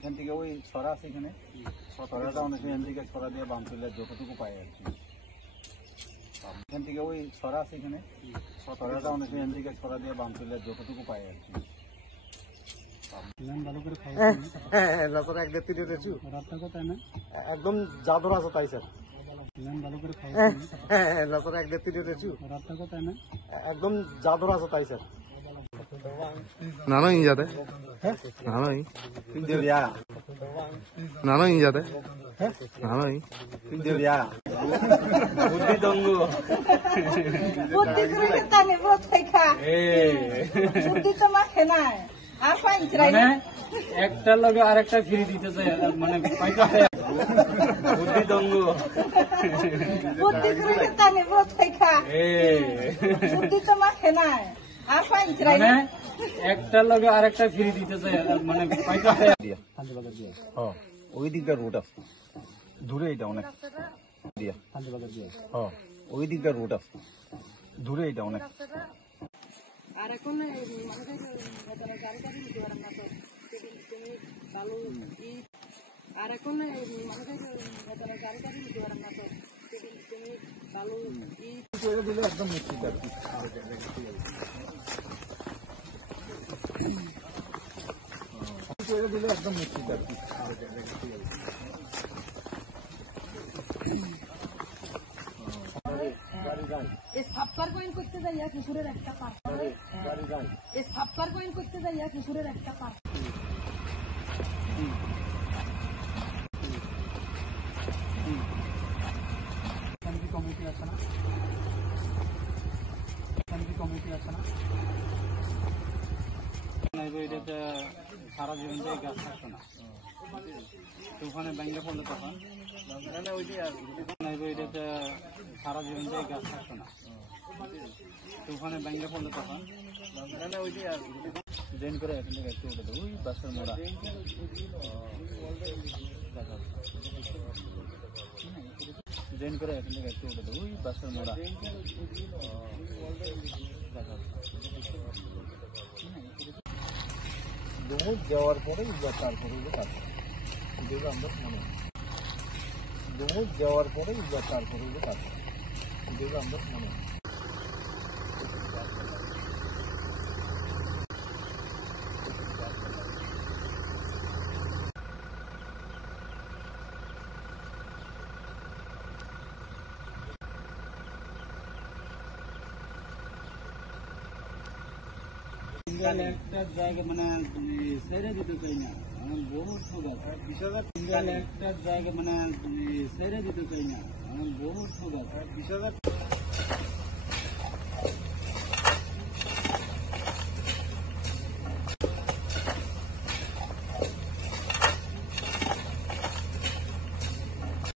এখান থেকে ওই ছড়া আছে, এখানে ছড়াটা অনেক এখান থেকে ছড়া দিয়ে বাম চলে যতটুকু পায় আর কি। এখান থেকে ওই ছড়া আছে, এখানে ছড়াটা অনেক এখান থেকে ছড়া দিয়ে বাম চলে যতটুকু পায় আর কি। একদম জাদর আছে তাই স্যার, একদম জাদর আছে তাই স্যার। 나눠 인자대. 나눠 이. 핀들이야. 나눠 인자대. 나눠 이. 핀들이야. বুদ্ধি দঙ্গু। বুদ্ধি করে কানে বত খাইখা। বুদ্ধি তো মাখে না। আর পাইন চাই না। একটা লগে আরেকটা ফ্রি দিতেছে মানে পাইকা বুদ্ধি দঙ্গু। বুদ্ধি করে কানে বত খাইখা। বুদ্ধি তো মাখে না। আর পাইন চাই না। একটা লগে আরেকটা ফ্রি দিতেছে মানে পাইকা দিয়া ফান্দিবাজার দিয়া। হ্যাঁ ওই দিকটা রোড আছে দূরে, এটা অনেক দিয়া ফান্দিবাজার দিয়া। হ্যাঁ ওই দিকটা রোড আছে দূরে, এটা অনেক। আর এখন মানে গাড়ি গাড়ি দিতে পারেন না তো তুমি চালু আর এখন মানে গাড়ি গাড়ি দিতে পারেন না তো তুমি চালু করে দিলে একদম নিশ্চিত আর কি। করে দিলে একদম নিশ্চিত আর কি। সাপ্পার কয়েন করতে যাইয়া কিশোরের একটা পার্ক এই সাপ্পার কয়েন করতে যাইয়া কিশোরের একটা পার্ক কমিটি আছে না, কমিটি আছে না, এটাতে সারা জীবন থেকে গাছ থাকতো না, তুফানে ব্যাঙ্গে পড়লে তখন এটাতে সারা জীবন থেকে গাছ থাকতো না, তুফানে ব্যাঙ্গে পড়লে তখন জয়েন করে এখান থেকে একটু উঠে দেবো ওই বাসের মোড়া জয়েন করে এখান থেকে একটু উঠে দেবো ওই বাসের মোড়া বহুত যাওয়ার পরে তারপরে আমরা মনে বহুত যাওয়ার পরে তারপরে আমরা মনে একটা জায়গা মানে ছেড়ে দিতে চাই না, আমার বহুত সুগার একটা জায়গা মানে ছেড়ে দিতে চাই না, আমার বহুত সুগার